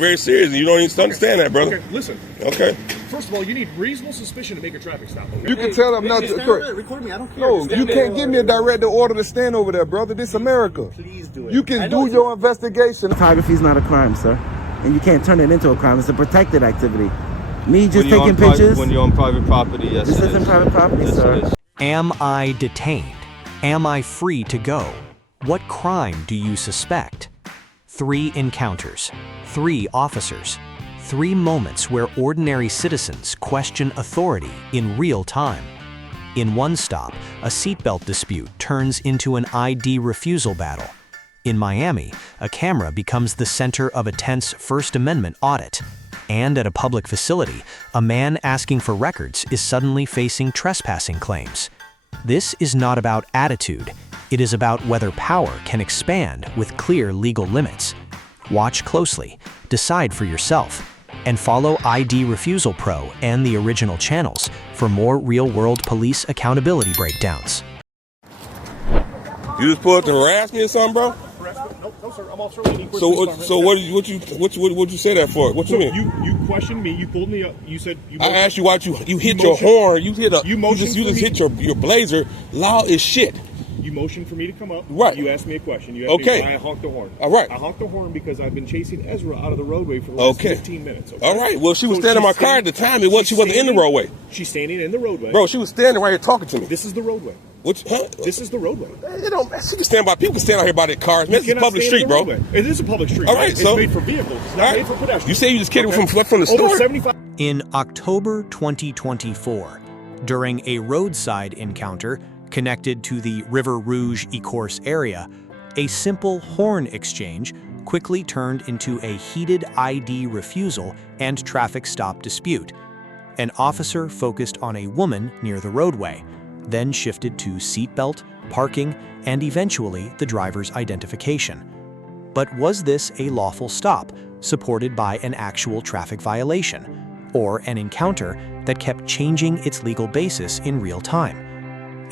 very serious, and you don't even understand that, brother. Okay, listen. Okay. First of all, you need reasonable suspicion to make a traffic stop. Okay? You can tell them not to. Record me. I don't care. No, you can't give me a direct order to stand over there, brother. This America. Please do it. You can do your investigation. Photography is not a crime, sir, and you can't turn it into a crime. It's a protected activity. Me just taking pictures. When you're on private property, yes. This isn't private property, sir. Am I detained? Am I free to go? What crime do you suspect? 3 encounters, 3 officers, 3 moments where ordinary citizens question authority in real time. In one stop, a seatbelt dispute turns into an ID refusal battle. In Miami, a camera becomes the center of a tense First Amendment audit. And at a public facility, a man asking for records is suddenly facing trespassing claims. This is not about attitude. It is about whether power can expand with clear legal limits. Watch closely, decide for yourself, and follow ID Refusal Pro and the original channels for more real-world police accountability breakdowns. You just pulled up to harass me or something, bro? No, sir. I'm Officer Leading. So what you say that for? What you mean? You questioned me. You pulled me up. You said you. I asked you why you hit your horn. You just hit your blazer loud as shit. You motioned for me to come up. Right. You asked me a question. You asked me why I honked the horn. All right. I honked the horn because I've been chasing Ezra out of the roadway for the last 15 minutes. Okay? All right. Well, she was standing in my car at the time. She wasn't in the roadway. She's standing in the roadway. Bro, she was standing right here talking to me. This is the roadway. This is the roadway. She can stand by. People can stand out here by their cars. Man, this is a public street, bro. It is a public street. All right. It's made for vehicles. It's not made for pedestrians. You say you just kidding from the store? Over 75. In October 2024, during a roadside encounter connected to the River Rouge Ecourse area, a simple horn exchange quickly turned into a heated ID refusal and traffic stop dispute. An officer focused on a woman near the roadway, then shifted to seatbelt, parking, and eventually the driver's identification. But was this a lawful stop, supported by an actual traffic violation, or an encounter that kept changing its legal basis in real time?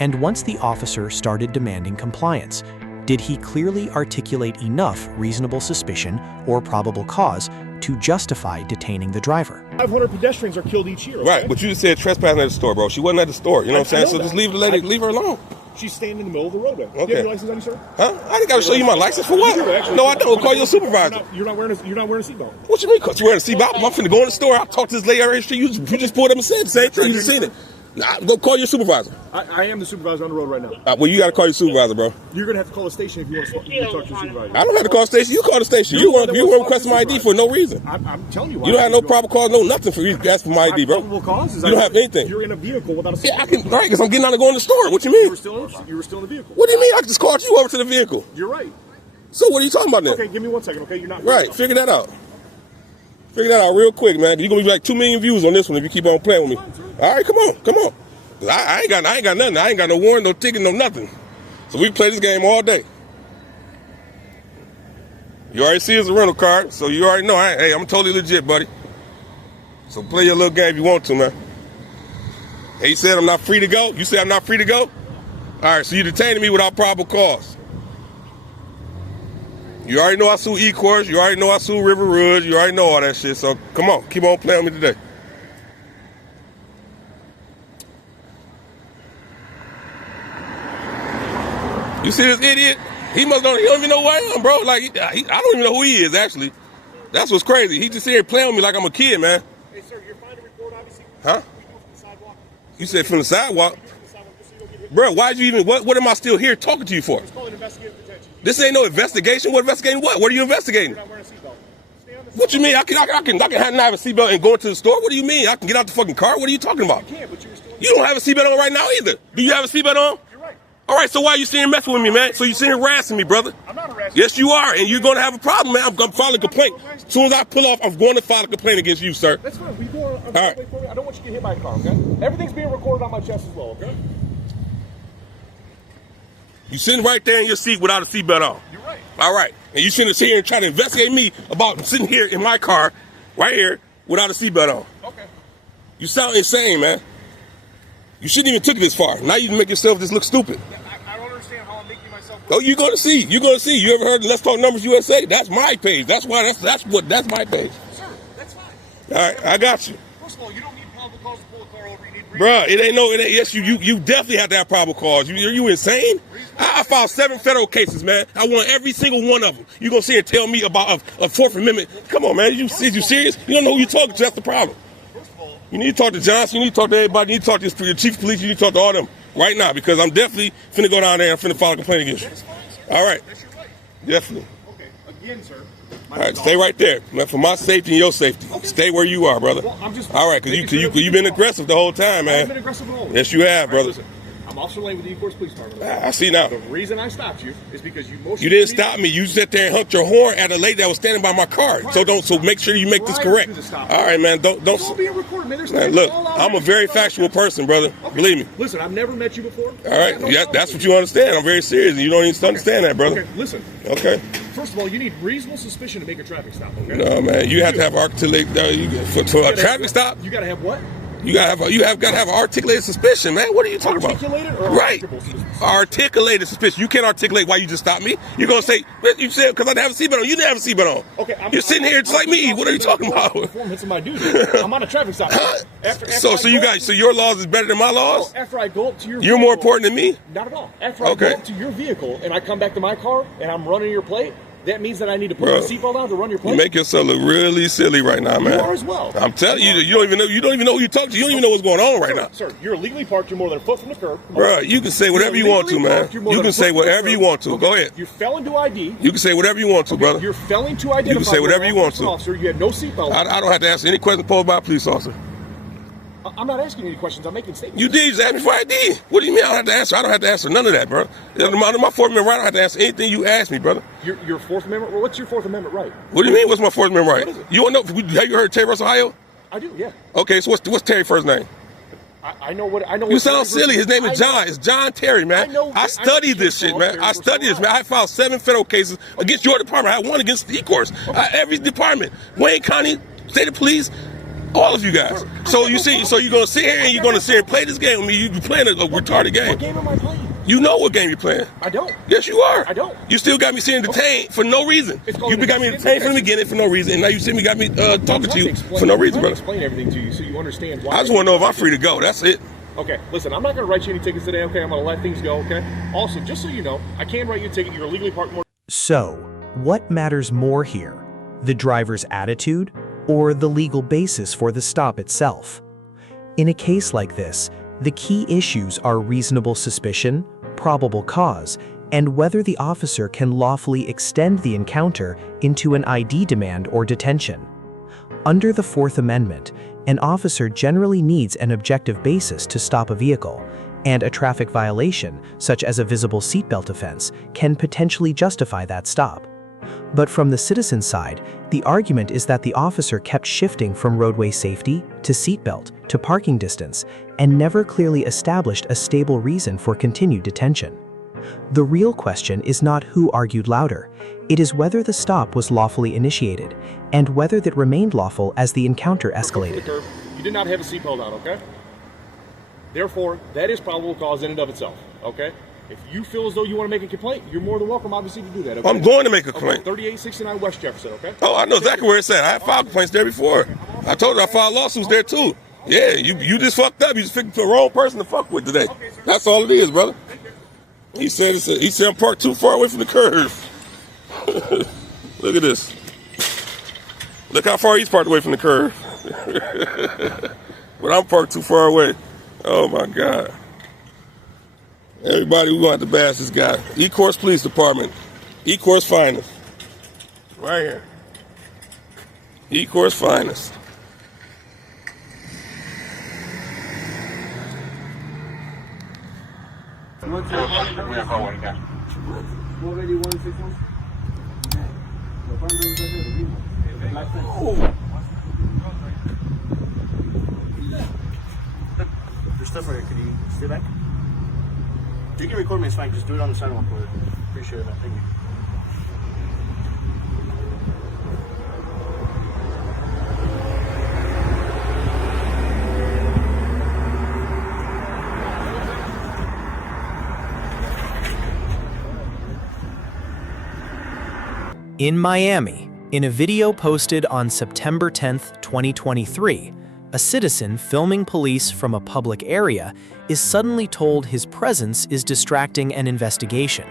And once the officer started demanding compliance, did he clearly articulate enough reasonable suspicion or probable cause to justify detaining the driver? 500 pedestrians are killed each year. Okay? Right, but you just said trespassing at the store, bro. She wasn't at the store. You know what I'm saying? So just leave her alone. She's standing in the middle of the roadway. Okay. Do you have your license on you, sir? Huh? I ain't got to show you my license for what? No, I don't. Call your supervisor. You're not wearing a seatbelt. What you mean? Cause you wearing a seatbelt? I'm finna go in the store. I'll talk to this lady right here. You just pulled up and said the same thing. You just seen it. Nah, go call your supervisor. I am the supervisor on the road right now. Well, you got to call your supervisor, bro. You're going to have to call the station if you want to talk to your supervisor. I don't have to call the station. You call the station. You want to request my ID for no reason. I'm telling you why. You don't have no probable cause, no nothing for you to ask for my ID, bro. Probable cause is you don't have anything. You're in a vehicle without a seatbelt. Yeah, I can, right, because I'm getting out and going to the store. What you mean? You were still in the vehicle. What do you mean? I just called you over to the vehicle. You're right. So what are you talking about then? Okay, give me 1 second, okay? You're not right. Figure that out. Figure that out real quick, man. You're gonna be like 2 million views on this one if you keep on playing with me. All right, come on. I ain't got nothing. I ain't got no warrant, no ticket, no nothing. So we can play this game all day. You already see it's a rental card, so you already know. Hey, I'm totally legit, buddy. So play your little game if you want to, man. Hey, you said I'm not free to go? You said I'm not free to go? All right, so you detaining me without probable cause. You already know I sue Ecourse. You already know I sue River Rouge. You already know all that shit. So come on, keep on playing with me today. You see this idiot? He don't even know who I am, bro. Like, I don't even know who he is, actually. That's what's crazy. He just here playing with me like I'm a kid, man. Hey, sir, you're fine to record, obviously. Huh? You said from the sidewalk? Bro, why'd you even, what am I still here talking to you for? It's called investigative detention. This ain't no investigation. What investigating what? What are you investigating? You're not wearing a seatbelt. What you mean? I can not have a seatbelt and go into the store? What do you mean? I can get out the fucking car? What are you talking about? You can, but you're still. You don't have a seatbelt on right now either. Do you have a seatbelt on? You're right. All right, so why are you sitting messing with me, man? So you sitting harassing me, brother? I'm not harassing. Yes, you are, and you're going to have a problem, man. I'm filing a complaint. As soon as I pull off, I'm going to file a complaint against you, sir. That's fine. We go on. All right. I don't want you to get hit by a car, okay? Everything's being recorded on my chest as well, okay? You sitting right there in your seat without a seatbelt on. You're right. All right. And you sitting here and trying to investigate me about sitting here in my car, right here, without a seatbelt on. Okay. You sound insane, man. You shouldn't even took it this far. Now you make yourself just look stupid. I don't understand how I'm making myself. Oh, you're gonna see. You're gonna see. You ever heard of Let's Talk Numbers USA? That's my page. That's why. That's my page. Sir, that's fine. All right, I got you. First of all, you don't need probable cause to pull a car over. You need. Bruh, it ain't. Yes, you definitely have to have probable cause. You insane? I filed 7 federal cases, man. I won every single one of them. You gonna sit and tell me about a Fourth Amendment? Come on, man. You serious? You don't know who you're talking to. That's the problem. First of all, You need to talk to Johnson. You need to talk to everybody. You need to talk to the chief of police. You need to talk to all them right now because I'm definitely finna go down there and finna file a complaint against you. that's fine, sir. All right. That's your right. Definitely. Okay. Again, sir. All right, stay right there, man. For my safety and your safety, stay where you are, brother. Well, I'm just all right, because you've been aggressive the whole time, I haven't man. been aggressive at all. Yes, you have, brother. Listen, I'm Officer Lane with the Ecorse Police Department. I see now. The reason I stopped you is because you motioned. You didn't stop me. You sat there and honked your horn at a lady that was standing by my car. So make sure you make this correct. All right, man. Don't. It's all being recorded, man. There's Man, look, I'm a very factual person, brother. Okay. Believe me. Listen, I've never met you before. All right, yeah, that's what you understand. I'm very serious, and you don't even understand that, brother. Okay, listen. Okay. First of all, you need reasonable suspicion to make a traffic stop. Okay. No, man. You have to have articulate for a traffic stop. You gotta have what? You gotta have an articulated suspicion, man. What are you talking Articulated about? or Right. suspicion? Articulated suspicion. You can't articulate why you just stopped me. You're gonna say you said because I didn't have a seatbelt on. You didn't have a seatbelt on. Okay. You're sitting here just like me. What are you talking about? Performance of my duty. I'm on a traffic stop. So your laws is better than my laws? After I go up to your You're vehicle, more important than me? Not at all. After I go up to your vehicle and I come back to my car and I'm running your plate, that means that I need to put my seatbelt on to run your plate. You make yourself look really silly right now, man. You are as well. I'm telling you, you don't even know who you're talking to. You don't even know what's going on right now. Sir, you're illegally parked. You're more than a foot from the curb. Bro, you can say whatever you want to, man. You can say whatever you want to. Go ahead. You fell into ID. You can say whatever you want to, brother. You're failing to identify. You can say whatever you want to. Officer, you had no seatbelt. I don't have to answer any questions posed by a police officer. I'm not asking you any questions. I'm making statements. You did. You just asked me for ID. What do you mean I don't have to answer? I don't have to answer none of that, bro. My Fourth Amendment right, I don't have to answer anything you ask me, brother. Your Fourth Amendment? Well, what's your Fourth Amendment right? What do you mean? What's my Fourth Amendment right? What is it? You want to know? Have you heard Terry vs. Ohio? I do, yeah. Okay, so what's Terry's first name? I know what. You sound silly. His name is John. It's John Terry, man. I studied this shit, man. I studied this, man. I filed 7 federal cases against your department. I had 1 against the Ecorse. Every department, Wayne County, State Police, all of you guys. So you're gonna sit here and you're gonna sit here and play this game with me. You're playing a retarded game. What game am I playing? You know what game you're playing. I don't. Yes, you are. I don't. You still got me sitting detained for no reason. You got me detained from the beginning for no reason, and now you see me got me talking to you for no reason, brother. Explain everything to you so you understand why. I just want to know if I'm free to go. That's it. Okay, listen, I'm not going to write you any tickets today, okay? I'm going to let things go, okay? Also, just so you know, I can write you a ticket. You're illegally parked more. So, what matters more here? The driver's attitude or the legal basis for the stop itself? In a case like this, the key issues are reasonable suspicion, probable cause, and whether the officer can lawfully extend the encounter into an ID demand or detention. Under the Fourth Amendment, an officer generally needs an objective basis to stop a vehicle, and a traffic violation, such as a visible seatbelt offense, can potentially justify that stop. But from the citizen's side, the argument is that the officer kept shifting from roadway safety to seatbelt to parking distance and never clearly established a stable reason for continued detention. The real question is not who argued louder, it is whether the stop was lawfully initiated, and whether that remained lawful as the encounter escalated. You did not have a seatbelt on, okay? Therefore, that is probable cause in and of itself, okay? If you feel as though you want to make a complaint, you're more than welcome, obviously, to do that, okay? I'm going to make a complaint. 3869 West Jefferson, okay? Oh, I know exactly where it's at. I have filed complaints there before. I told you I filed lawsuits there too. Yeah, you just fucked up. You just picked the wrong person to fuck with today. That's all it is, brother. He said I'm parked too far away from the curve. Look at this. Look how far he's parked away from the curve. But I'm parked too far away. Oh my God. Everybody, we're going to have to bash this guy. Ecorse Police Department. Ecorse Finest. Right here. Ecorse Finest. There's stuff right here. Can you stay back? You can record me, it's fine. Just do it on the sidewalk. Appreciate it, man. Thank you. In Miami, in a video posted on September 10th, 2023, a citizen filming police from a public area is suddenly told his presence is distracting an investigation.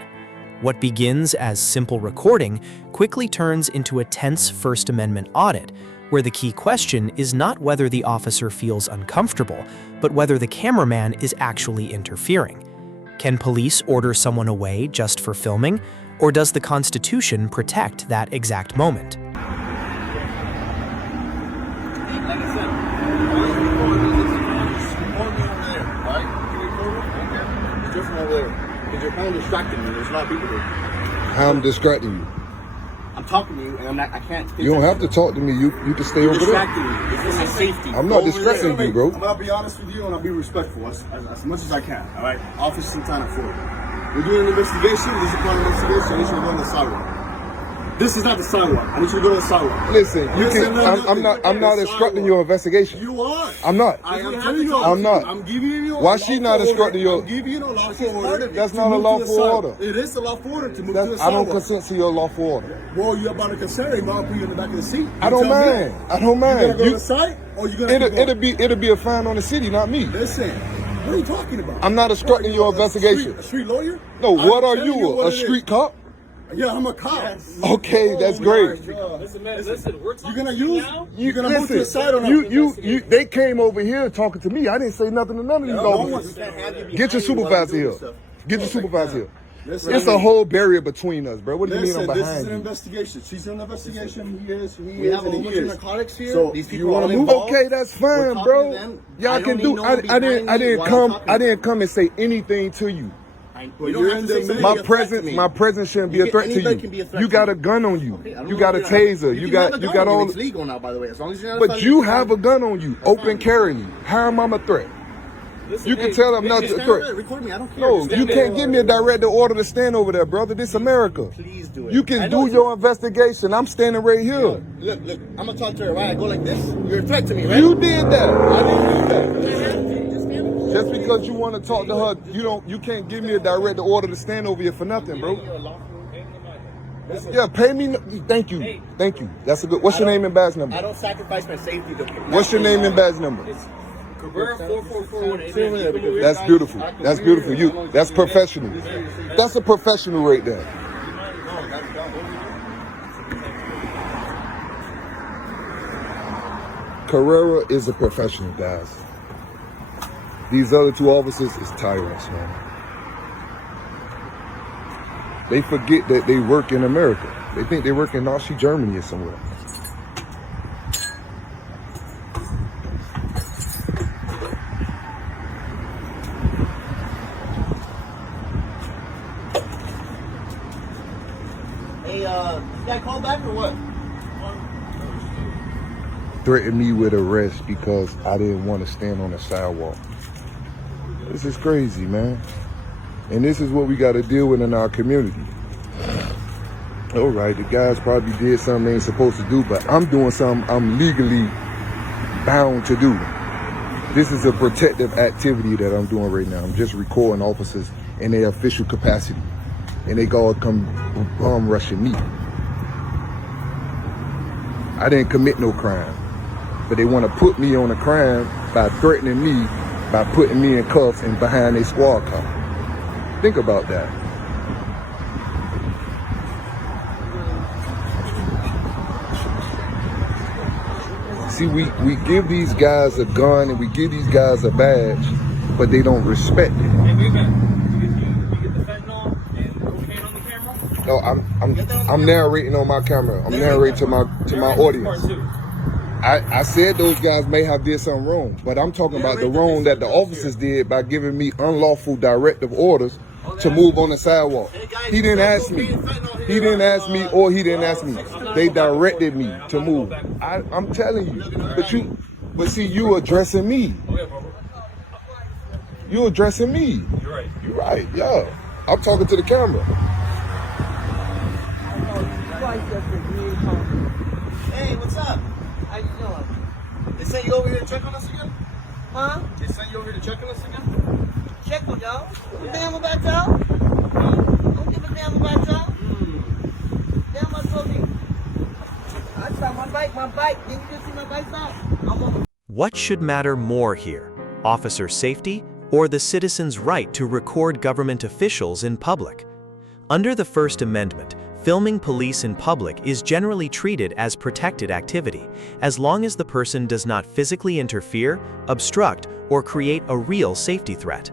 What begins as simple recording quickly turns into a tense First Amendment audit, where the key question is not whether the officer feels uncomfortable, but whether the cameraman is actually interfering. Can police order someone away just for filming, or does the Constitution protect that exact moment? Because you're kind of distracting me. There's a lot of people here. How I'm distracting you? I'm talking to you, and I can't. You don't have to talk to me. You can stay You're over there. distracting me. It's just a safety. I'm not distracting you, bro. I'm gonna be honest with you, and I'll be respectful as much as I can. All right, officer, some time for it. We're doing an investigation. This is a part of the investigation. I need you to go on the sidewalk. This is not the sidewalk. I need you to go to the sidewalk. Listen, I'm not instructing your investigation. You are. I'm not. I am telling you. I'm not. I'm giving you. Why she not instructing your? I'm giving you a lawful order. That's not a lawful order. It is a lawful order to move to the sidewalk. I don't consent to your lawful order. Well, you're about to consider it. I'll put you in the back of the seat. I don't mind. I don't mind. You gonna go to the side, or you gonna? It'll be a fine on the city, not me. Listen, what are you talking about? I'm not instructing your investigation. A street lawyer? No, what are you? A street cop? Yeah, I'm a cop. Yes. Okay, that's great. Listen, we're talking. You're gonna move to the side on they came over here talking to me. I didn't say nothing to none of these officers. Get your supervisor here. Get your supervisor here. It's a whole barrier between us, bro. What do you mean I'm behind you? This is an investigation. She's an investigation. He is. We have a whole bunch of narcotics here. So these you people want are to move? Okay, that's fine, bro. Y'all can do. I didn't come and say anything to you. My presence shouldn't be a threat to you. You got a gun on you. You got a taser. You got all. It's legal now, by the way. As long as you're not. But you have a gun on you, open carry. How am I a threat? You can tell I'm not a threat. Record me. I don't care. No, you can't give me a directive order to stand over there, brother. This America. Please do it. You can do your investigation. I'm standing right here. Look. I'm gonna talk to her. Right? I go like this. You're a threat to me, right? You did that. I didn't do that. Just because you want to talk to her, you can't give me a direct order to stand over here for nothing, bro. Yeah, pay me. Thank you. That's a good. What's your name and badge number? I don't sacrifice my safety. What's your name and badge number? That's beautiful. That's beautiful. That's professional. That's a professional right there. Carrera is a professional, guys. These other two officers is tyrants, man. They forget that they work in America. They think they work in Nazi Germany or somewhere. Hey, did I call back or what? Threatened me with arrest because I didn't want to stand on the sidewalk. This is crazy, man. And this is what we got to deal with in our community. All right, the guys probably did something they ain't supposed to do, but I'm doing something I'm legally bound to do. This is a protective activity that I'm doing right now. I'm just recording officers in their official capacity. And they go come bomb rushing me. I didn't commit no crime. But they want to put me on a crime by threatening me, by putting me in cuffs and behind a squad car. Think about that. See, we give these guys a gun and we give these guys a badge, but they don't respect it. No, I'm narrating on my camera. I'm narrating to my audience. I said those guys may have did something wrong, but I'm talking about the wrong that the officers did by giving me unlawful directive orders to move on the sidewalk. He didn't ask me. He didn't ask me or he didn't ask me. They directed me to move. I'm telling you. But see, you addressing me. You addressing me. You're right, yeah. I'm talking to the camera. Hey, what's up? How you doing? They sent you over here to check on us again? Huh? They sent you over here to check on us again? Check on y'all? Give a damn about y'all? Don't give a damn about y'all? Damn, I told you. bike. Can you just see my bike stop? I'm on. What should matter more here? Officer safety or the citizen's right to record government officials in public? Under the First Amendment, filming police in public is generally treated as protected activity, as long as the person does not physically interfere, obstruct, or create a real safety threat.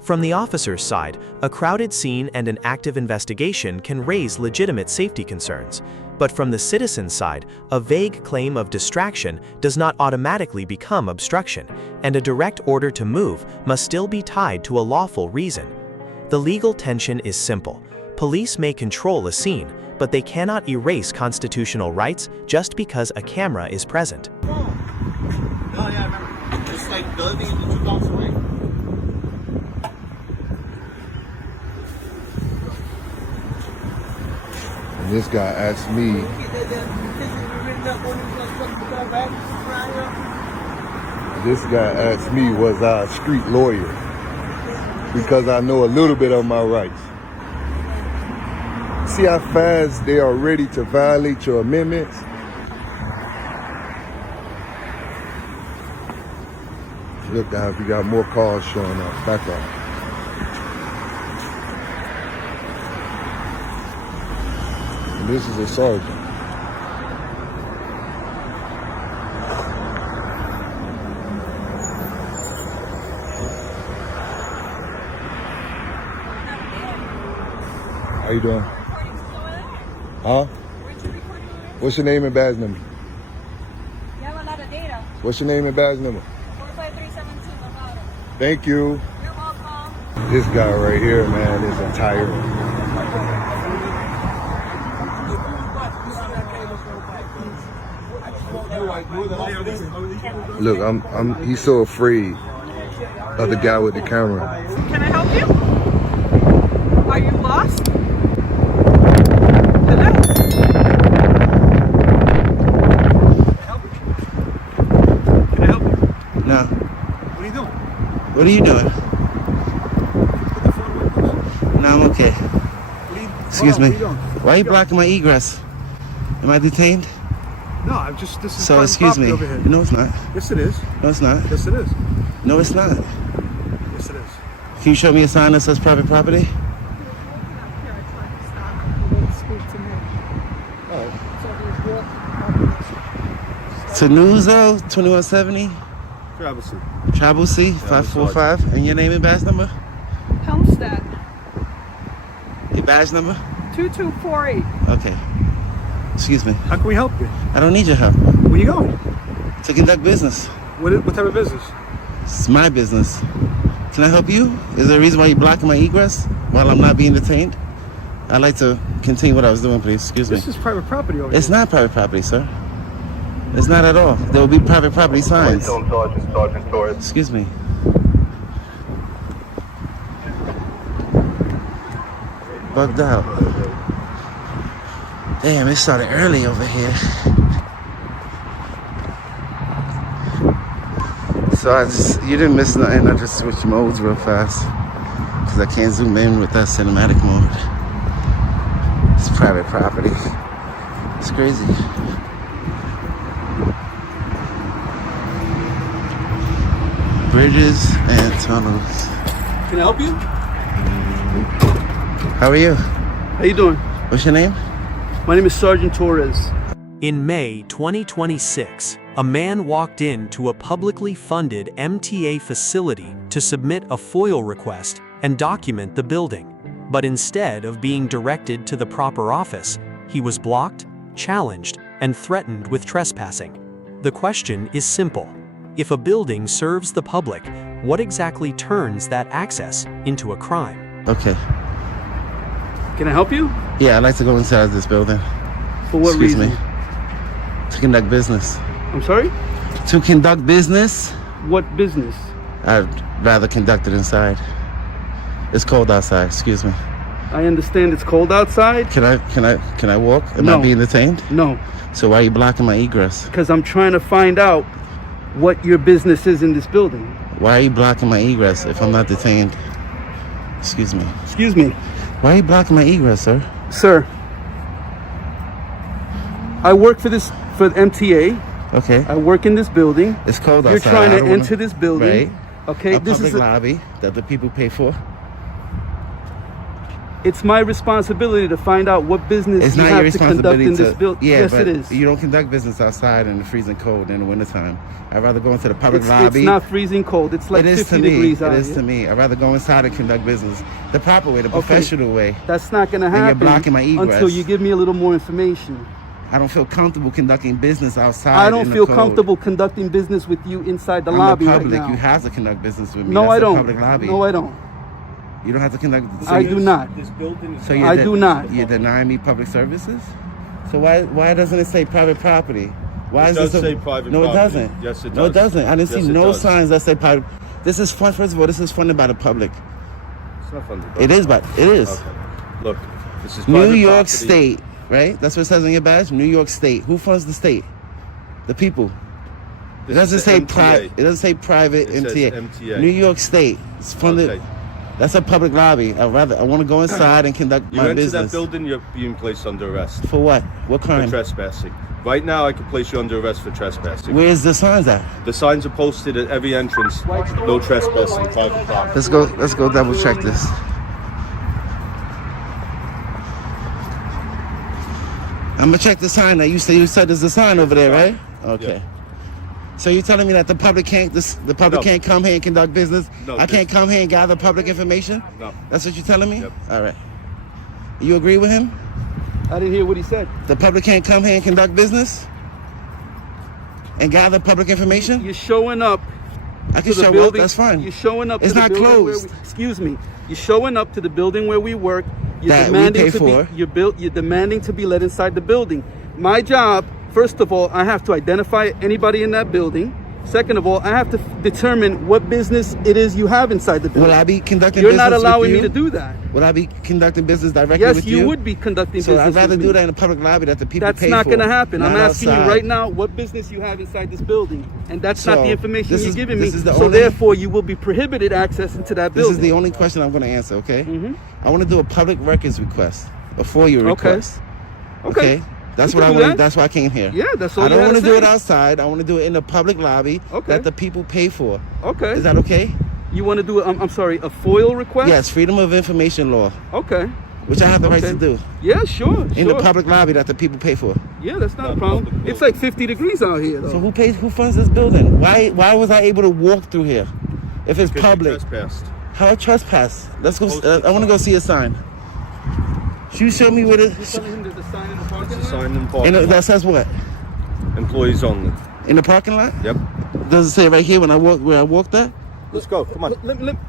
From the officer's side, a crowded scene and an active investigation can raise legitimate safety concerns. But from the citizen's side, a vague claim of distraction does not automatically become obstruction, and a direct order to move must still be tied to a lawful reason. The legal tension is simple. Police may control a scene, but they cannot erase constitutional rights just because a camera is present. Oh, yeah, I remember. It's like the other thing is the 2 blocks away. And this guy asked me, was I a street lawyer? Because I know a little bit of my rights. See how fast they are ready to violate your amendments? Look down, if you got more cars showing up, back up. And this is a sergeant. How you doing? Huh? What's your name and badge number? You have a lot of data. What's your name and badge number? 45372. Thank you. You're welcome. This guy right here, man, is a tyrant. Look, he's so afraid of the guy with the camera. Can I help you? Are you lost? Hello? Can I help you? No. What are you doing? What are you doing? No, I'm okay. Excuse me. What are you doing? Why are you blocking my egress? Am I detained? No, I'm just, this is So private excuse me. property over here. No, it's not. Yes, it is. No, it's not. Yes, it is. No, it's not. Yes, it is. Can you show me a sign that says private property? To Nuzo, 2170, Travis. Travel C, 545. And your name and badge number? Helmstead, Your badge number? 2248. Okay. Excuse me. How can we help you? I don't need your help. Where you going? To conduct business. What type of business? It's my business. Can I help you? Is there a reason why you're blocking my egress while I'm not being detained? I'd like to continue what I was doing, please. Excuse me. This is private property over It's here. not private property, sir. It's not at all. There will be private property signs. Excuse me. Bugged out. Damn, it started early over here. So you didn't miss nothing. I just switched modes real fast because I can't zoom in with that cinematic mode. It's private property. It's crazy. Bridges and tunnels. Can I help you? How are you? How you doing? What's your name? My name is Sergeant Torres. In May 2026, a man walked into a publicly funded MTA facility to submit a FOIL request and document the building. But instead of being directed to the proper office, he was blocked, challenged, and threatened with trespassing. The question is simple. If a building serves the public, what exactly turns that access into a crime? Okay. Can I help you? Yeah, I'd like to go inside this building. For what Excuse reason? me. To conduct business. I'm sorry? To conduct business? What business? I'd rather conduct it inside. It's cold outside, excuse me. I understand it's cold outside. Can I walk? Am No. I being detained? No, So why are you blocking my egress? because I'm trying to find out what your business is in this building. Why are you blocking my egress if I'm not detained? Excuse me. Excuse me, Why are you blocking my egress, sir? sir. I work for this for MTA. Okay. I work in this building. It's cold You're outside. trying I to don't wanna- enter this building. Right. Okay. A This public is lobby that the people pay for. it's my responsibility to find out what business It's you not your have to conduct responsibility in this building. Yeah, Yes, but it is. you don't conduct business outside in the freezing cold in the wintertime. I'd rather go into the public It's lobby. not freezing cold. It's like It is 50 to me. degrees out It is here. to me. I'd rather go inside and conduct business the proper way, the professional way. That's not going to you're happen blocking my egress. until you give me a little more information. I don't feel comfortable conducking business outside. I don't in the feel cold. comfortable conducting business with you inside the I'm lobby the public. right now. You have to conduct business with me. No, That's I the don't. Public lobby. No, I don't. You don't have to conduct. I do not. So you're I do not. You're denying me public services. So why doesn't it say private property? Why It does does this say private No, it property. doesn't. Yes, it No, it does. doesn't. I didn't Yes, see it no does. signs that say private. This is fun. First of all, this is funded by the public. It's not funded. It is, but it is. Okay. Look, this is New private York property. State, right? That's what it says on your badge. New York State. Who funds the state? The people. It This doesn't is say the private. MTA. It doesn't say private It says MTA. MTA. New York State. It's funded. Okay. That's a public lobby. I want to go inside and conduct You my enter business. that building, you're being placed under arrest For what? What for crime? trespassing. Right now, I can place you under arrest for trespassing. Where's the signs at? The signs are posted at every entrance. No trespassing, private property. Let's go double check this. I'm gonna check the sign. Now you said there's a sign over there, right? Okay. Yeah. So you're telling me that the public can't No. can't come here and conduct business? No, I can't come here and gather public information? No. That's what you're telling me? Yep. All right. You agree with him? I didn't hear what he said. The public can't come here and conduct business? And gather public information? You're showing up I can to the show up, building. that's fine. You're showing up It's to the not building where closed. excuse me. You're showing up to the building where we work. You're That we demanding pay to for. be you're demanding to be let inside the building. My job, first of all, I have to identify anybody in that building. Second of all, I have to determine what business it is you have inside the building. Will I be conducting You're business not allowing with me you? to do that. Will I be conducting business directly Yes, with you would be conducting So business. I'd rather with do me. that in a public lobby that the people That's pay not for. going to happen. I'm not asking you outside. right now what business you have inside this building, and that's not So, the information this you're is- giving me. this is the So only- therefore, you will be prohibited access into that This building. is the only question I'm going to answer, okay? Mhm. I want to do a public records request, a FOIA Okay. request. Okay. That's We what I can do want. that. That's why I came here. Yeah, that's all I you don't had want to to do it say. outside. I want to do it in the public lobby Okay. that the people pay for. Okay. Is that okay? You want to do I'm sorry, a FOIL request? Yes, Freedom of Information Law, Okay. which I have the right Okay. to do Yeah, sure. in sure. the public lobby that the people pay for. Yeah, that's not a Not problem. public It's like 50 degrees out here, though. So who pays? Who funds this building? Why was I able to walk through here if it's Because you public? trespassed. How I trespass? Let's go. Posted I want to go see a sign. You show me what it. You're telling him there's a sign in the parking It's a lot? sign in the parking And that lot. says what? Employees only. In the parking lot? Yep. Does it say right here when I walk where I walked at? Let's go. Come on.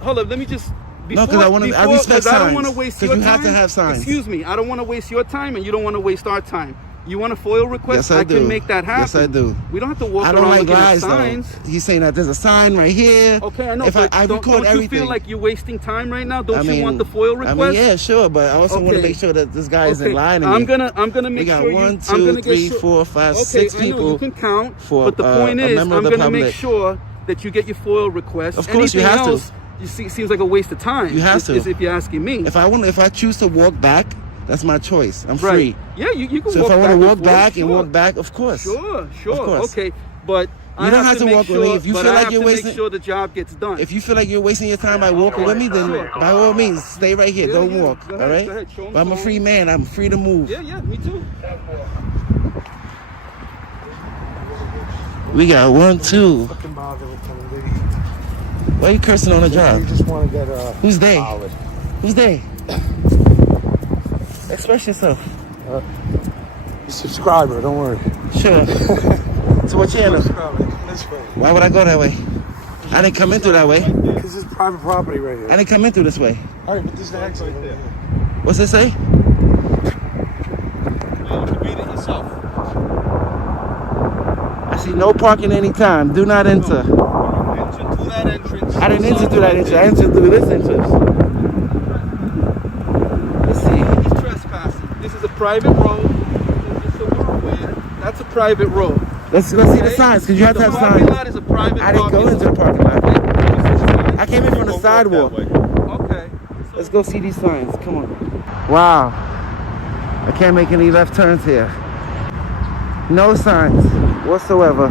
Hold up, let me just... No, 'cause I respect I don't signs. want to waste 'Cause your you time. have to have signs. Excuse me, I don't want to waste your time, and you don't want to waste our time. You want a FOIL request? Yes, I do. can make that happen. Yes, I do. We don't have to walk I don't around like looking at lies signs. though. He's saying that there's a sign right here. Okay, I know, If but I don't record you everything. feel like you're wasting time right now? Don't I you mean, want the FOIL request? I mean, yeah, sure, but I also want to Okay. make sure that this guy isn't Okay, lying to me. I'm gonna make We got sure you. 1, I'm 2, gonna get 3, sure- 4, 5, Okay, 6 I know people you can count, for, but the point a is, member I'm of the gonna make public. sure that you get your FOIL request. Of course, you Anything have to. else, you see, seems like a waste of time. You have is- to. is if you're asking me. If I choose to walk back, that's my choice. I'm Right. free. Yeah, you can So walk if I back want to walk and forth, back sure. and walk back, of course. Sure, Of course. okay, but You don't have to make walk with sure, me. If you but feel I like have you're to wasting- make sure the job gets done. If you feel like you're wasting your time by walking with me, then by all means, stay right here. Yeah, Don't yeah. walk. Go all ahead, right? go ahead. Show 'em But I'm a something. free man. I'm free to move. Yeah, me too. We got 1, 2. Why are you cursing on the job? You just want to get Who's they? solid. Who's they? Express yourself. Subscriber, don't worry. Sure. To what channel? This way. Why would I go that way? I didn't come in through that way. Because it's private property right here. I didn't come in through this way. All right, but this is the exit right there. What's it say? Read it yourself. I see no parking anytime. Do not enter. Enter through that entrance. I didn't enter through that entrance. I entered through this entrance. Let's see. He's trespassing. This is a private road. Just so we're aware, that's a private road. Let's see the signs, because you have to have The parking signs. lot is a private I didn't go parking into the parking lot. I came in from the sidewalk. Okay. Let's go see these signs. Come on. Wow. I can't make any left turns here. No signs whatsoever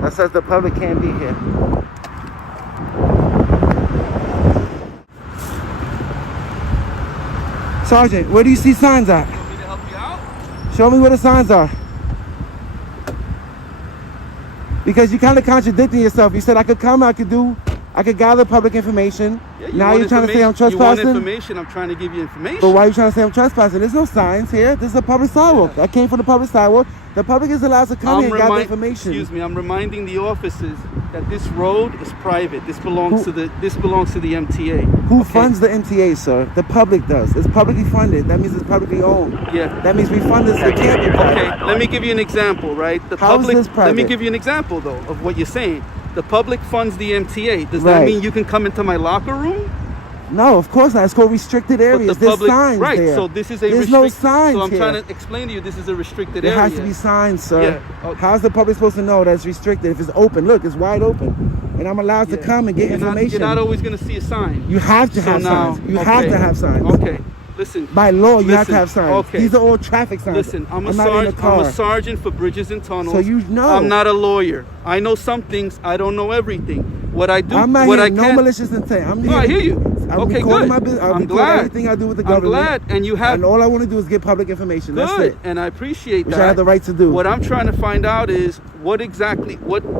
that says the public can't be here. Sergeant, where do you see signs at? You want me to help you out? Show me where the signs are. Because you kind of contradicting yourself. You said I could come, I could gather public information. Yeah, Now you're trying to say I'm You want trespassing? information, I'm trying to give you information. But why are you trying to say I'm trespassing? There's no signs here. This is a public sidewalk. I came from the public sidewalk. The public is allowed to come here and gather information. Excuse me, I'm reminding the officers that this road is private. This belongs to the MTA. Who Okay? funds the MTA, sir? The public does. It's publicly funded. That means it's publicly owned. Yeah. That means we fund this. It can't be private. Okay, let me give you an example, right? The How is public. this Let me private? give you an example though of what you're saying. The public funds the MTA. Does that Right. mean you can come into my locker room? No, of course not. It's called restricted areas. There's signs right? there. So this is a There's no restrict- signs So I'm here. trying to explain to you this is a restricted There area. has to be signs, sir. Yeah, okay. How's the public supposed to know that it's restricted if it's open? Look, it's wide open. And I'm allowed to Yeah. come and get You're not- information. You're not always going to see a sign. You have to So have now- signs. You have to have signs. Okay, listen. By law, you have to Listen, have signs. okay. These are all traffic signs. Listen, I'm a not in a car. sergeant for bridges and tunnels. So you know. I'm not a lawyer. I know some things. I don't know everything. What I do, I'm not what here. I No can. malicious intent. I'm No, I hear you. I'm Okay, recording good. my business. I'm I'm recording glad. everything I do with the I'm government. glad, and you have. And all I want to do is get public information. That's Good, it. and I appreciate Which that. I have the right to do. What I'm trying to find out is what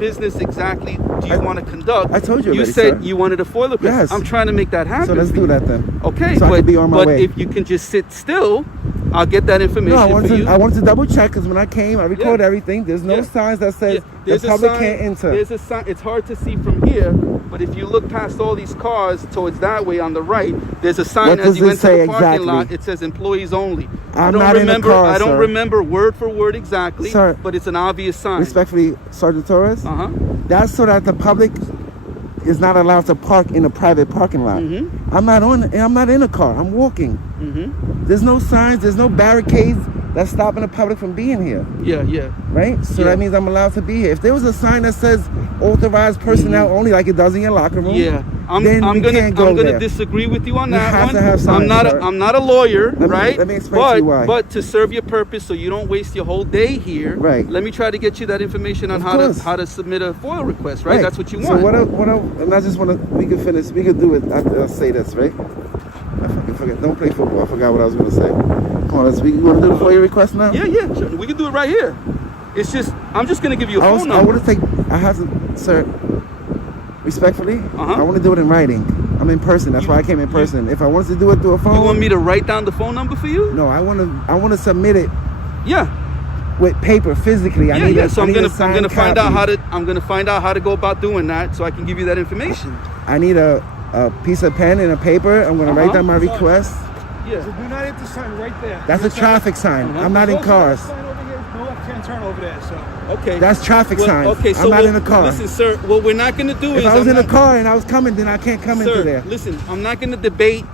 business exactly do you want to conduct? I told you You already, said sir. you wanted a FOIL request. Yes. I'm trying to make that happen. So let's for do you. that then. Okay, So I but, can be on my but way. if you can just sit still, I'll get that information No, for you. I wanted to double check because when I came, I recorded everything. There's no Yeah. signs that says Yeah, the there's a public sign- can't enter. There's a sign. It's hard to see from here, but if you look past all these cars towards that way on the right, there's a sign What as does you it enter say the parking exactly? lot. It says employees only. I'm I don't not in a remember. car, I don't sir. remember word for word exactly, Sir, but it's an obvious sign. Respectfully, Sergeant Torres, Uh huh. that's so that the public is not allowed to park in a private parking lot. Mm-hmm. I'm not in a car. I'm walking. Mm-hmm. There's no signs. There's no barricades that's stopping the public from being here. Yeah, yeah. Right? So Yeah. that means I'm allowed to be here. If there was a sign that says authorized personnel only, like it does in your locker room, Yeah, I'm then we gonna can't go there. disagree with you on You that have one. to have signs, sir. I'm not a lawyer, Let me- right? let me explain to you why. But to serve your purpose, so you don't waste your whole day here. Right. Let me try to get you that information on Of how course. to submit a FOIL request, right? That's what you want. So and I just want to, we can finish, we could do it, I'll say this, right? I fucking forget, don't play football, I forgot what I was going to say. Come on, you want to do the FOIA request now? Yeah, yeah, sure. We can do it right here. It's just, I'm just gonna give you a phone I number. want to I have to, sir, respectfully, Uh-huh. I want to do it in writing. I'm in person, that's why I came in person. If I wanted to do it through a phone. You want me to write down the phone number for you? No, I want to submit it Yeah. with paper, physically. So I I'm need gonna a signed find copy. out how to go about doing that, so I can give you that information. I need a piece of pen and a paper. I'm going to write down my request. Yeah. So do not hit the sign right there. That's a traffic sign. I'm not in There's cars. a sign over here, no left-hand turn over there, so. Okay. That's traffic signs. Okay, so I'm not in a car. Listen, sir, what we're not gonna do is If I was I'm in a not- car and I was coming, then I can't come into Sir, there. listen, I'm not gonna debate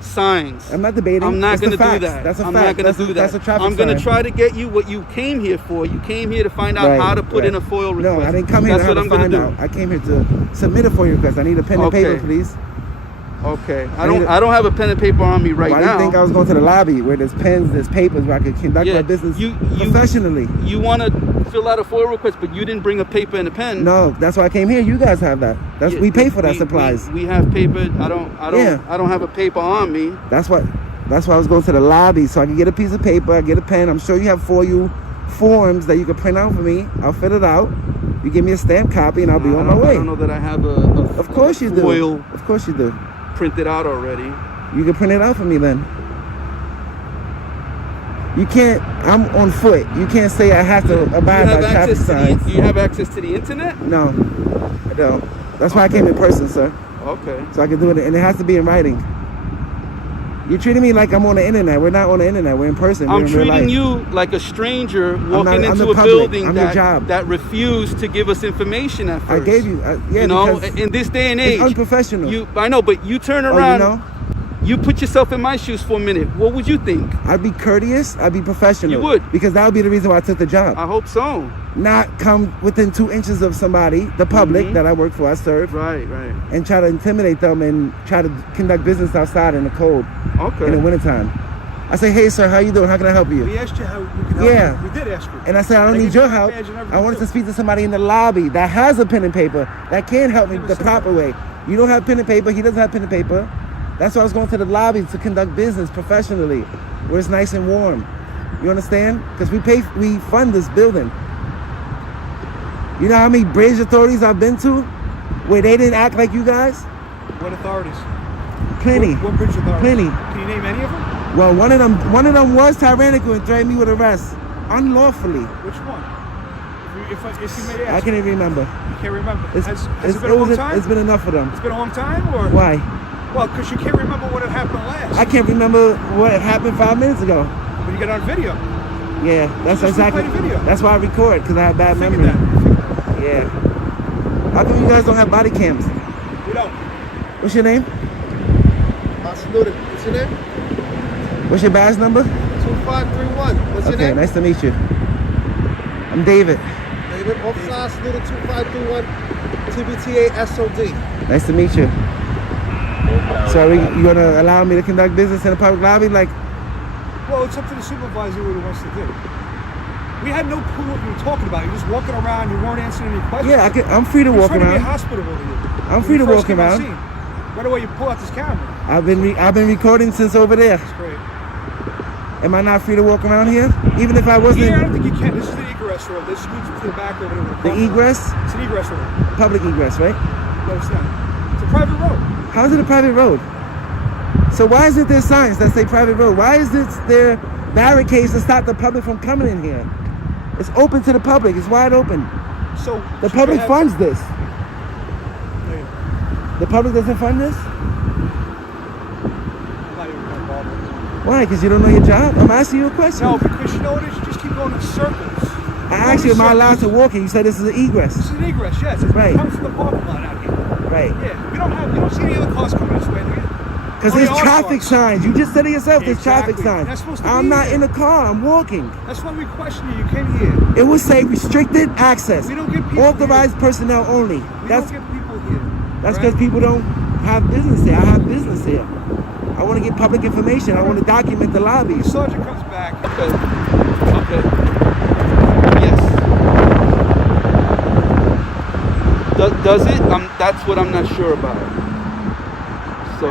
signs. I'm not debating. I'm not It's the gonna do facts. that. That's a I'm fact. not gonna That's do that. That's a traffic I'm gonna sign. try to get you what you came here for. You came here to find out how to put in a FOIL request. No, I didn't come here That's to what have I'm to gonna find do. out. I came here to submit a FOIA request. I need a pen and paper, Okay. please. Okay. I I need don't have a pen and paper on me right Why do now. you think I was going to the lobby where there's pens, there's papers, where I could conduct my business professionally? You want to fill out a FOIA request, but you didn't bring a paper and a pen. No, that's why I came here. You guys have that. That's Yeah, we pay for that we- supplies. We have paper. I don't have a paper on me. That's why I was going to the lobby so I could get a piece of paper, I get a pen. I'm sure you have for you forms that you can print out for me. I'll fill it out. You give me a stamp copy and I'll be on my way. I don't know that I have Of course you do. FOIL Of course you do. printed out already. You can print it out for me then. You can't, I'm on foot. You can't say I have to abide by traffic signs. Do you have access to the internet? No, I don't. That's why I came in person, sir. Okay. So I can do it, and it has to be in writing. You're treating me like I'm on the internet. We're not on the internet. We're in person. We're I'm in real treating life. you like a stranger walking I'm into the a public. building I'm your job. that refused to give us information at first. I gave you, yeah. You know, because in this day and age, it's unprofessional. I know, but you turn Oh, around. you know? You put yourself in my shoes for a minute. What would you think? I'd be courteous. I'd be professional. You would. Because that would be the reason why I took the job. I hope so. Not come within 2 inches of somebody, the public that I work for, I serve. Right. And try to intimidate them and try to conduct business outside in the cold. Okay. In the wintertime. you. I say, hey, sir, how you doing? How can I help you? We asked you how we can help Yeah. you. We did ask you. And I said, I don't They need gave your you a help. badge and everything, I wanted too. to speak to somebody in the lobby that has a pen and paper that can help me the proper way. You don't have pen and paper. He doesn't have pen and paper. That's why I was going to the lobby to conduct business professionally, where it's nice and warm. You understand? Because we fund this building. You know how many bridge authorities I've been to where they didn't act like you guys? What authorities? Plenty. What bridge authorities? Plenty. Can you name any of them? Well, one of them was tyrannical and threatened me with arrest unlawfully. Which one? If you may ask. I can't even remember. You can't remember. It's, Has it's, it been a long time? It's been enough of them. It's been a long time, or? Why? Well, because you can't remember what had happened last. I can't remember what happened 5 minutes ago. But you got it on video. Yeah, that's Just exactly. replay the video. That's why I record, because I have bad Figured memory. that. Yeah. How come you guys don't have body cams? We don't. What's your name? Salute. What's your name? What's your badge number? 2531. What's your Okay, name? nice to meet you. I'm David. David. Officer Salute 2531. TBTA SOD. Nice to meet you. So you gonna allow me to conduct business in a public lobby? Like, Well, it's up to the supervisor what he wants to do. We had no clue what you were talking about. You're just walking around. You weren't answering any questions. yeah, I'm free to You're walk trying to be around. hospitable to you. I'm free to walk around. Right away, you pull out this camera. I've been recording since over there. That's great. Am I not free to walk around here? Even if I wasn't Yeah, I don't think you can. This is the egress road. This leads to the back over there. the egress, It's an egress road. public egress, right? No, it's not. It's a private road. How is it a private road? So why isn't there signs that say private road? Why is there barricades to stop the public from coming in here? It's open to the public. It's wide open. So The should public you have- funds this. Yeah, The public doesn't fund this? I'm not even gonna bother. Why? Because you don't know your job? I'm asking you a question. No, because you know what? You just keep going in circles. I asked you, am I allowed to walk here? You said this is an egress. This is an egress, yes. It Right. comes from the parking lot out here. Right. Yeah, you don't see any other cars coming this way, do you? Because Oh, there's there are traffic cars. signs. You just said it yourself, there's traffic Exactly. signs. That's supposed to I'm be not there. in a car, I'm walking. That's why we question you. You came here. It would say restricted access. We don't get people Authorized personnel only. We That's don't get people here. because right? people don't have business here. I have business here. I want to get public information. I want to document the lobby. The sergeant comes back. Okay. Okay. Yes. Does it? That's what I'm not sure about. So,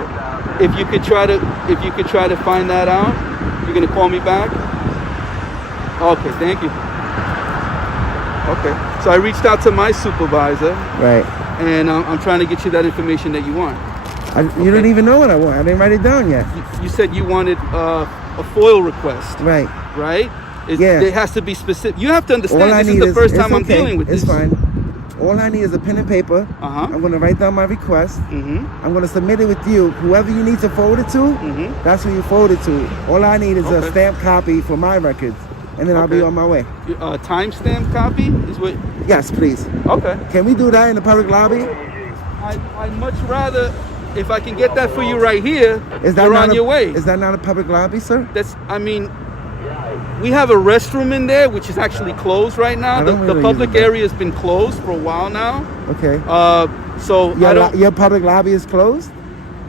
if you could try to find that out, you're gonna call me back. Okay. Thank you. Okay. So I reached out to my supervisor, Right. and I'm trying to get you that information that you want. You don't even know what I want. I didn't write it down yet. You said you wanted a FOIL request, Right. right? Yeah. It has to be specific. You have to All understand I this need is the first it's time I'm okay. dealing with It's this. fine. All I need is a pen and paper. Uh-huh. I'm going to write down my request. Mm-hmm. I'm going to submit it with you. Whoever you need to forward it to, Mm-hmm. that's who you forward it to. All I need is a Okay. stamped copy for my records, and then I'll be Okay. on my way. Timestamp copy is what. Yes, please. Okay. Can we do that in the public lobby? I'd much rather, if I can get that for you right here, Is that you're not on a, your way. Is that not a public lobby, sir? We have a restroom in there, which is actually closed right now. I The don't really public use it, area has been closed for a while now. Okay. So I don't. Your public lobby is closed?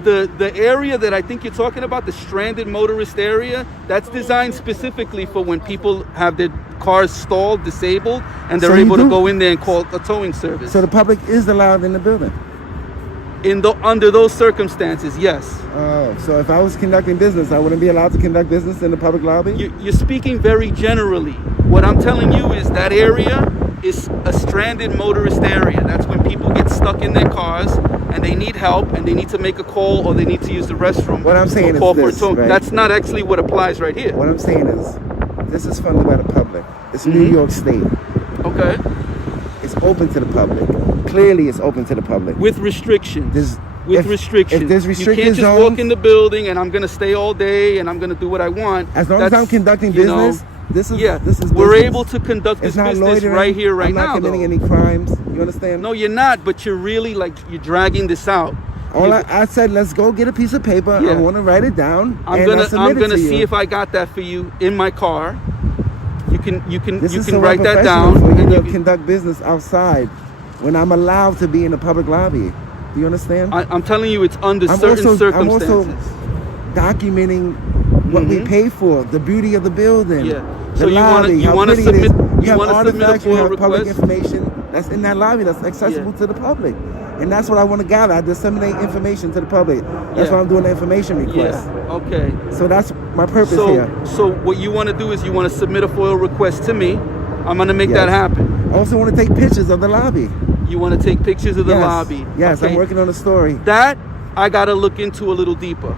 The area that I think you're talking about, the stranded motorist area, that's designed specifically for when people have their cars stalled, disabled, and they're So you able to do- go in there and call a towing service. So the public is allowed in the building? Under those circumstances, yes. Oh, so if I was conducting business, I wouldn't be allowed to conduct business in the public lobby? You're speaking very generally. What I'm telling you is that area is a stranded motorist area. That's when people get stuck in their cars and they need help and they need to make a call or they need to use the restroom. What I'm saying or is call for a this, tow. right? That's not actually what applies right here. What I'm saying is, this is funded by the public. It's New Mhm. York State. Okay. It's open to the public. Clearly, it's open to the public. With restrictions. If Restrictions. there's you restricted can't just zones, walk in the building and I'm going to stay all day and I'm going to do what I want. as long as I'm conducting you know, business, this is we're business. able to conduct It's this not business loitering. right here, right I'm not now. committing though. any crimes. You understand? No, you're not, but you're really you're dragging this out. I said, let's go get a piece of paper. Yeah. I want to write it down. I'm and I'll submit it gonna to see you. if I got that for you in my car. You can This is so write that unprofessional down. for you and to you can- conduct business outside when I'm allowed to be in the public lobby. Do you understand? I'm telling you, it's under I'm certain also circumstances. documenting what we pay for, the beauty of the building, Yeah. the So you wanna- lobby, you how wanna pretty it is. submit- you You have wanna submit a artifacts, you FOIA have public request? information that's in that lobby that's accessible to the public. And that's what I want to gather. I disseminate information to the public. That's Yeah. why I'm doing the information request. Yeah. Okay. So that's my purpose So, here. so what you want to do is you want to submit a FOIA request to me. I'm going to make Yes. that happen. I also want to take pictures of the lobby. You want to take pictures of the Yes. lobby. Yes, Okay. I'm working on a story. That I got to look into a little deeper.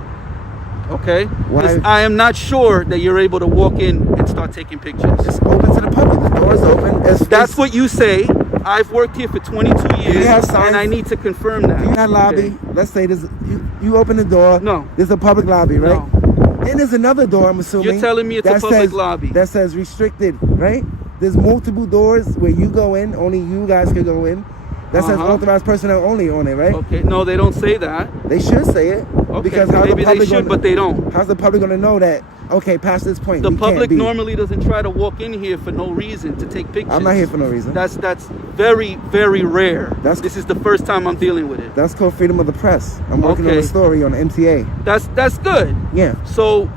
Okay? 'Cause Why? I am not sure that you're able to walk in and start taking pictures. It's open to the public. The door is open. That's what you say. I've worked here for 22 years, have signs? and I need to confirm that. In that lobby, Okay. let's say you open the door. No. There's a public lobby, right? No. Then there's another door, I'm assuming. You're telling me it's a that public says- lobby. That says restricted, right? There's multiple doors where you go in, only you guys can go in. That says Uh-huh. authorized personnel only on it, right? Okay. No, they don't say that. They should say it. Okay. Because how's Maybe the public they should, gonna, but they don't. How's the public going to know that, okay, past this point, The we public can't be. normally doesn't try to walk in here for no reason to take pictures. I'm not here for no reason. That's very, very rare. This is the first time I'm dealing with it. That's called freedom of the press. I'm working on Okay. a story on MTA. That's good. Yeah. So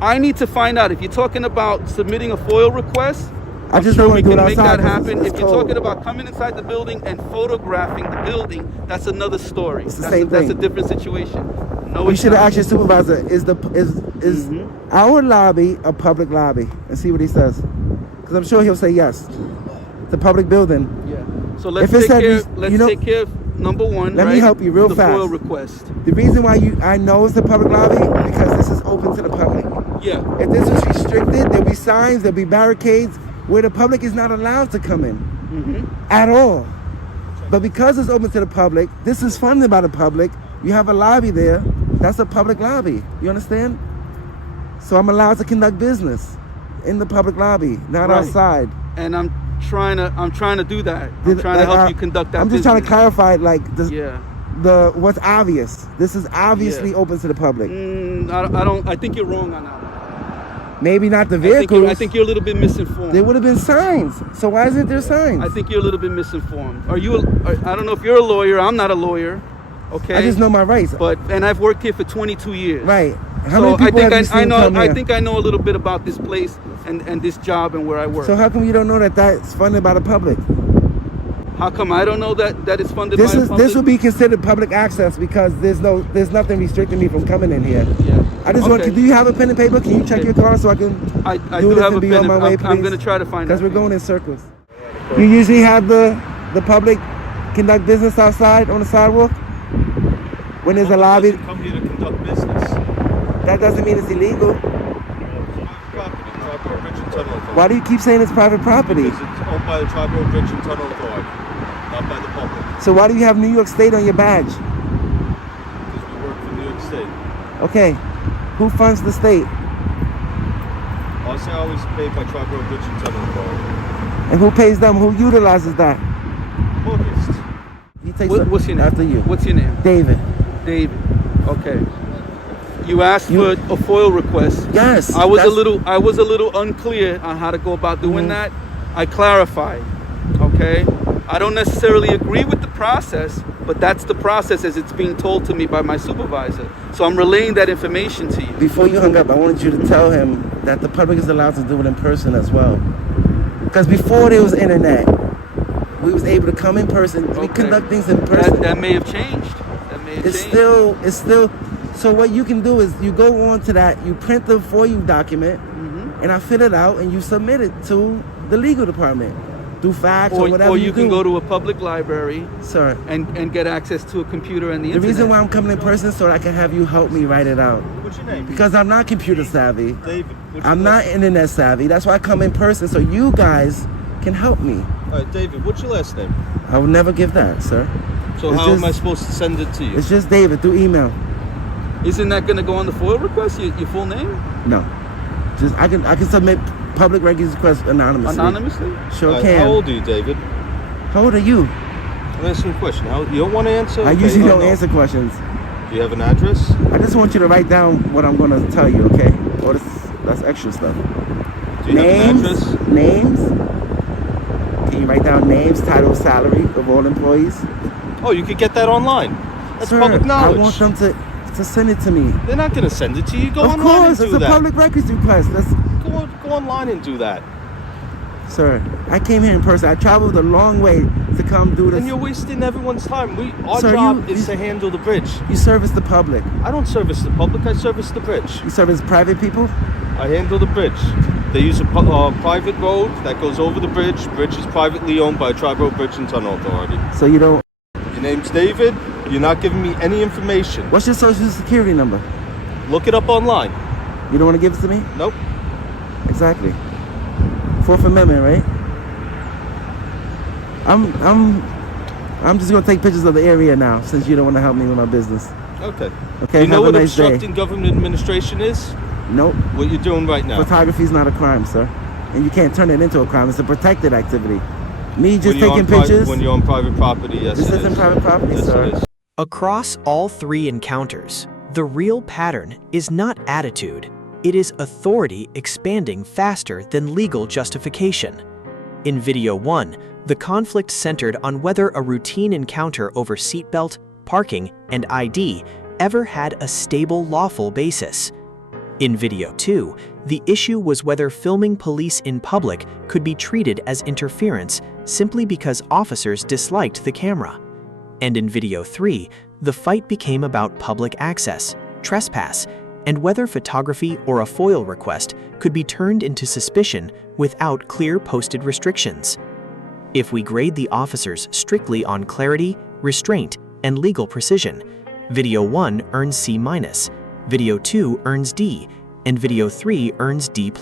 I need to find out if you're talking about submitting a FOIA request. I just I'm don't sure we wanna do can it make outside that because happen. it's If you're cold. talking about coming inside the building and photographing the building, that's another story. It's the that's same That's a thing. different situation. No, We it's should have not. asked your supervisor, is our lobby a public lobby? And see what he says. Because I'm sure he'll say yes. It's a public building. Yeah. So let's If it take said care. res- Let's you know- take care of number one. Let me right? help you real the fast. FOIA request. The reason why I know it's a public lobby, because this is open to the public. Yeah. If this was restricted, there'll be signs, there'll be barricades where the public is not allowed to come in at all. But because it's open to the public, this is funded by the public. You have a lobby there. That's a public lobby. You understand? So I'm allowed to conduct business in the public lobby, not Right. outside. And I'm trying to do that. I'm trying to help you conduct that. I'm just trying to clarify, like Yeah. the what's obvious. This is obviously open to the public. I think you're wrong on that. Maybe not the I think vehicles. I think you're a little bit misinformed. There would have been signs. So why isn't there signs? I think you're a little bit misinformed. I don't know if you're a lawyer. I'm not a lawyer. Okay. I just know my rights. And I've worked here for 22 years. Right. How So many people I think have you seen know. come I here? think I know a little bit about this place and this job and where I work. So how come you don't know that that's funded by the public? How come I don't know that it's funded by the public? This would be considered public access because there's nothing restricting me from coming in here. Yeah. I just want. Okay. Do you have a pen and paper? Can you check your car so I can I do do this have and a be pen on my and way, I'm please? gonna try to find Because out. we're going in circles. You usually have the public conduct business outside on the sidewalk when there's a lobby. Come here to conduct business. That doesn't mean it's illegal. Triborough Bridge and Tunnel Authority. Why do you keep saying it's private property? Because it's owned by the Triborough Bridge and Tunnel Authority, not by the public. So why do you have New York State on your badge? Because we work for New York State. Okay, who funds the state? Honestly, I always paid by Triborough Bridge and Tunnel Authority. And who pays them? Who utilizes that? August. You take What's your name? after you. What's your name? David. David. Okay. You asked for a FOIL request. Yes. I was that's- a little unclear on how to go about doing that. I clarified. Okay. I don't necessarily agree with the process, but that's the process as it's being told to me by my supervisor. So I'm relaying that information to you. Before you hung up, I wanted you to tell him that the public is allowed to do it in person as well. Because before there was internet, we was able to come in person. We conduct things in person. That may have changed. That may have It's changed. still. So what you can do is you go on to that, you print the FOIA document, and I fill it out, and you submit it to the legal department through fax or whatever. Or you can do. go to a public library, sir, and get access to a computer and the The internet. reason why I'm coming in person is so that I can have you help me write it out. What's your name? Because I'm not computer savvy. David. What's I'm your not internet savvy. That's why I come in person so you guys can help me. All right, David. What's your last name? I would never give that, sir. So It's how am just- I supposed to send it to you? It's just David through email. Isn't that going to go on the FOIA request? Your full name? No, just I can submit public requests anonymously. Anonymously? Sure All right, can. How old are you, David? How old are you? I'm asking you a question. You don't want to answer? I Okay, usually or don't no? answer questions. Do you have an address? I just want you to write down what I'm going to tell you, okay? Or that's extra stuff. Do you have an address? Names. Can you write down names, title, salary of all employees? Oh, you could get that online. That's Sir, public knowledge. I want them to. to send it to me. They're not gonna send it to you. Go Of online course, and it's do a that. public records request. Go online and do that. Sir, I came here in person. I traveled a long way to come do this. And you're wasting everyone's time. Our Sir, job is to handle the bridge. You service the public. I don't service the public. I service the bridge. You service private people? I handle the bridge. They use a private road that goes over the bridge. Bridge is privately owned by Tri-Borough Bridge and Tunnel Authority. So you don't... Your name's David. You're not giving me any information. What's your social security number? Look it up online. You don't want to give it to me? Nope. Exactly. Fourth Amendment, right? I'm just gonna take pictures of the area now, since you don't want to help me with my business. Okay. Okay. You know have what a nice obstructing day. government administration is? Nope. What you're doing right now. Photography is not a crime, sir, and you can't turn it into a crime. It's a protected activity. Me just When you're taking on pictures. when you're on private property, yes. This it isn't is. private property, Yes, sir. it is. Across all 3 encounters, the real pattern is not attitude. It is authority expanding faster than legal justification. In video 1, the conflict centered on whether a routine encounter over seatbelt, parking, and ID ever had a stable lawful basis. In video 2, the issue was whether filming police in public could be treated as interference simply because officers disliked the camera. And in video 3, the fight became about public access, trespass, and whether photography or a FOIL request could be turned into suspicion without clear posted restrictions. If we grade the officers strictly on clarity, restraint, and legal precision, video 1 earns C-, video 2 earns D, and video 3 earns D+.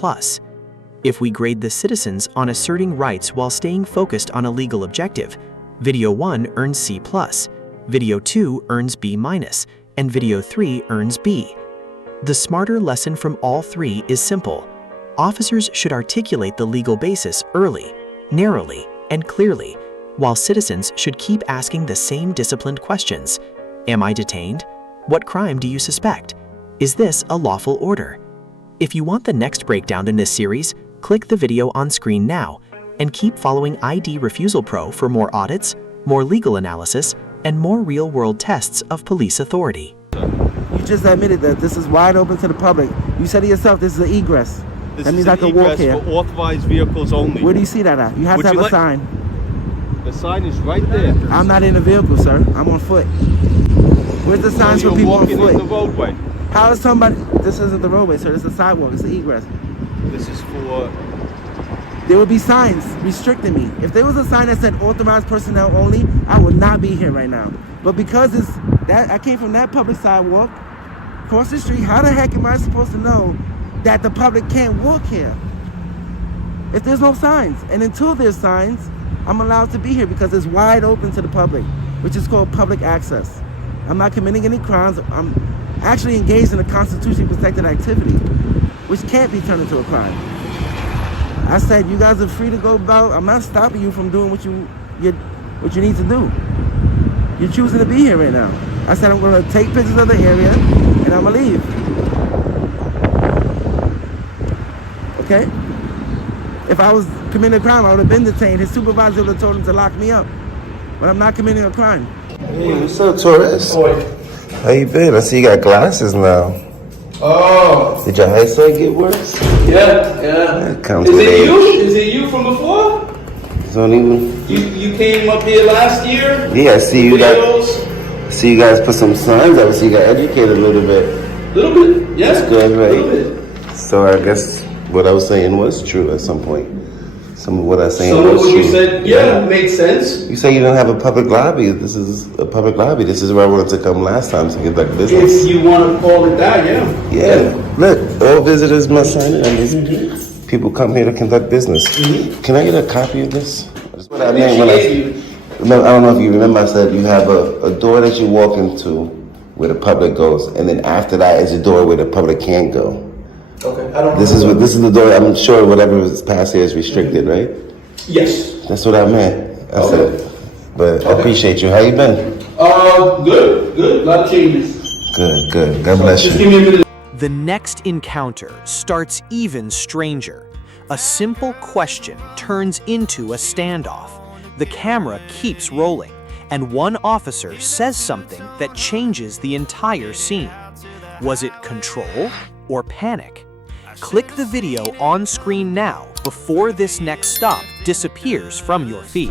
If we grade the citizens on asserting rights while staying focused on a legal objective, video 1 earns C+, video 2 earns B-, and video 3 earns B. The smarter lesson from all 3 is simple. Officers should articulate the legal basis early, narrowly, and clearly, while citizens should keep asking the same disciplined questions. Am I detained? What crime do you suspect? Is this a lawful order? If you want the next breakdown in this series, click the video on screen now and keep following ID Refusal Pro for more audits, more legal analysis, and more real-world tests of police authority. You just admitted that this is wide open to the public. You said it yourself, this is an egress. This That is means I an can walk egress here. for authorized vehicles only. Where do you see that at? You have Would to have you a like- sign. The sign is right there. I'm not in a vehicle, sir. I'm on foot. Where's the signs So for you're people on walking in the foot? roadway. How is somebody... This isn't the roadway, sir. This is a sidewalk. It's an egress. This is for... There would be signs restricting me. If there was a sign that said authorized personnel only, I would not be here right now. But because it's that I came from that public sidewalk, across the street, how the heck am I supposed to know that the public can't walk here? If there's no signs. And until there's signs, I'm allowed to be here because it's wide open to the public, which is called public access. I'm not committing any crimes. I'm actually engaged in a constitutionally protected activity, which can't be turned into a crime. I said you guys are free to go about. I'm not stopping you from doing what you need to do. You're choosing to be here right now. I said I'm going to take pictures of the area and I'm going to leave. Okay? If I was committing a crime, I would have been detained. His supervisor would have told him to lock me up. But I'm not committing a crime. Hey, what's up, Torres? How you been? I see you got glasses now. Oh. Did your eyesight get worse? Yeah. Comes Is with it age. you? Is it you from before? Don't even. You came up here last year? Yeah, I see you got. Videos? See you guys put some signs up. So you got educated a little bit. Little bit, yeah. That's good, right? Little bit. So I guess what I was saying was true at some point. Some of what I was saying Some of was what true. you said, yeah, makes sense. You say you don't have a public lobby. This is a public lobby. This is where I wanted to come last time to conduct business. If you want to call it that, yeah. Yeah. Look, all visitors must sign in on this. People come here to conduct business. Can I get a copy of this? That's what I meant when I don't know if you remember, I said you have a door that you walk into where the public goes, and then after that is a door where the public can't go. Okay, I don't This is the door, I'm sure whatever is past here is restricted, right? Yes. That's what I meant. I said, but I appreciate you. How you been? Good. A lot of changes. Good. God bless Just you. give me a minute. The next encounter starts even stranger. A simple question turns into a standoff. The camera keeps rolling, and one officer says something that changes the entire scene. Was it control or panic? Click the video on screen now before this next stop disappears from your feed.